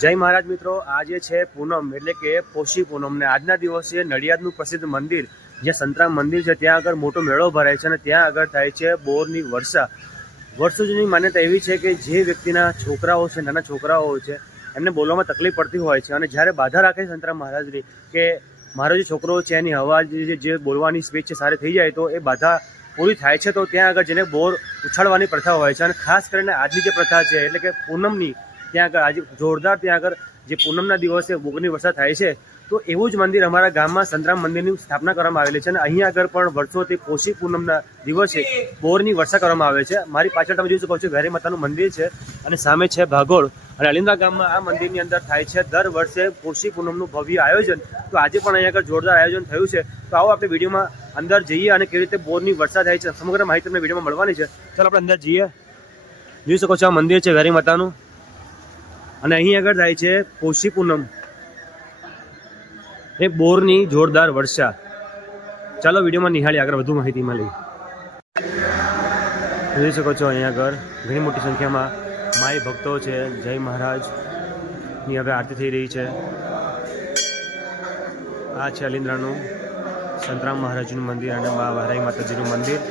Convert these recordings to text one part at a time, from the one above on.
જય મહારાજ મિત્રો, આજે છે પૂનમ એટલે કે પોષી પૂનમ ને આજના દિવસે નડિયાદનું પ્રસિદ્ધ મંદિર જ્યાં સંતરામ મંદિર છે ત્યાં આગળ મોટો મેળો ભરાય છે અને ત્યાં આગળ થાય છે બોરની વર્ષા. વર્ષો જૂની માન્યતા એવી છે કે જે વ્યક્તિના છોકરાઓ છે, નાના છોકરાઓ છે, એમને બોલવામાં તકલીફ પડતી હોય છે અને જ્યારે બાધા રાખે છે સંતરામ મહારાજની કે મારો જે છોકરો છે એની હવા જે બોલવાની સ્પીચ છે સારી થઈ જાય તો એ બાધા પૂરી થાય છે, તો ત્યાં આગળ જેને બોર ઉછાળવાની પ્રથા હોય છે. અને ખાસ કરીને આજની જે પ્રથા છે એટલે કે પૂનમની, ત્યાં આગળ આજે જોરદાર ત્યાં આગળ જે પૂનમના દિવસે બોરની વર્ષા થાય છે, તો એવું જ મંદિર અમારા ગામમાં સંતરામ મંદિરની સ્થાપના કરવામાં આવેલી છે અને અહીં આગળ પણ વર્ષોથી પોષી પૂનમના દિવસે બોરની વર્ષા કરવામાં આવે છે. મારી પાછળ તમે જોઈ શકો છો વેરી માતાનું મંદિર છે અને સામે છે ભાગોળ. અને અલિંદ્રા ગામમાં આ મંદિરની અંદર થાય છે દર વર્ષે પોષી પૂનમનું ભવ્ય આયોજન. તો આજે પણ અહીં આગળ જોરદાર આયોજન થયું છે. તો આવો આપણે વિડીયોમાં અંદર જઈએ અને કેવી રીતે બોરની વર્ષા થાય છે સમગ્ર માહિતી તમને વિડીયોમાં મળવાની છે. ચાલો આપણે અંદર જઈએ. જોઈ શકો છો આ મંદિર છે વેરી માતાનું અને અહીં આગળ થાય છે પોષી પૂનમ એ બોરની જોરદાર વર્ષા. ચાલો વિડીયોમાં નિહાળી આગળ વધુ માહિતી મળી. જોઈ શકો છો અહીંયા આગળ ઘણી મોટી સંખ્યામાં માઈ ભક્તો છે. જય મહારાજની હવે આરતી થઈ રહી છે. આ છે અલિંદ્રાનું સંતરામ મહારાજનું મંદિર અને મા વારાહી માતાજીનું મંદિર.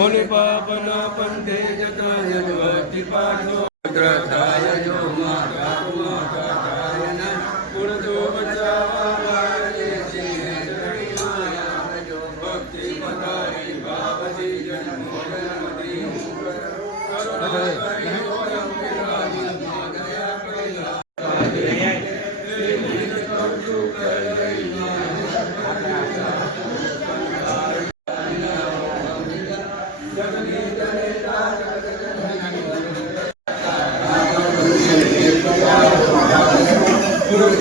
मुनि पावन पंथे जताय भक्ति पाठो ग्रथाय जो माता माता न गुण जो बचावा वाले श्री माया जो भक्ति मतारी बाबती जन मोहन मती करुणा દિવસ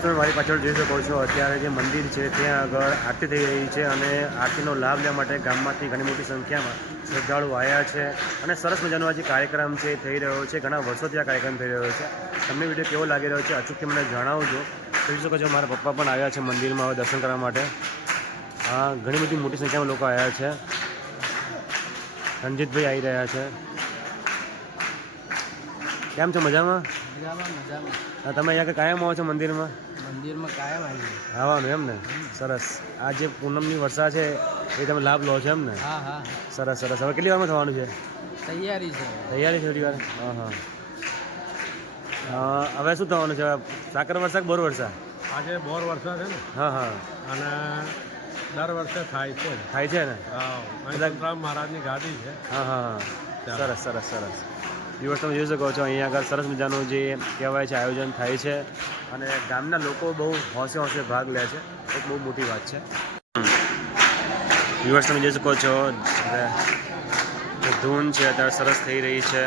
તમે મારી પાછળ જોઈ શકો છો અત્યારે જે મંદિર છે ત્યાં આગળ આરતી થઈ રહી છે અને આરતીનો લાભ લેવા માટે ગામમાંથી ઘણી મોટી સંખ્યામાં શ્રદ્ધાળુ આવ્યા છે અને સરસ મજાનો આ જે કાર્યક્રમ છે એ થઈ રહ્યો છે. ઘણા વર્ષોથી આ કાર્યક્રમ થઈ રહ્યો છે. તમને વિડીયો કેવો લાગી રહ્યો છે અચૂકથી મને જણાવજો. જોઈ શકો છો મારા પપ્પા પણ આવ્યા છે મંદિરમાં હવે દર્શન કરવા માટે. હા, ઘણી બધી મોટી સંખ્યામાં લોકો આવ્યા છે. રણજીતભાઈ આવી રહ્યા છે. કેમ છો? મજામાં? હા, તમે અહીંયા કાયમ આવો છો મંદિરમાં? મંદિરમાં કાયમ આવી. આવવાનું એમ ને? સરસ. આ જે પૂનમની વર્ષા છે એ તમે લાભ લો છો એમ ને? હા હા. સરસ સરસ. હવે કેટલી વારમાં થવાનું છે? તૈયારી છે. તૈયારી છે થોડી વાર? હા. હવે શું થવાનું છે? સાકર વર્ષા કે બોર વર્ષા? આજે બોર વર્ષા છે ને. હા હા. અને દર વર્ષે થાય છે. થાય છે ને? હા. સંતરામ મહારાજની ગાદી છે. હા હા. સરસ સરસ સરસ. દિવસ તમે જોઈ શકો છો અહીંયા આગળ સરસ મજાનું જે કહેવાય છે આયોજન થાય છે અને ગામના લોકો બહુ હોંશે હોંશે ભાગ લે છે. એક બહુ મોટી વાત છે. દિવસ તમે જોઈ શકો છો ધૂન છે અત્યારે સરસ થઈ રહી છે.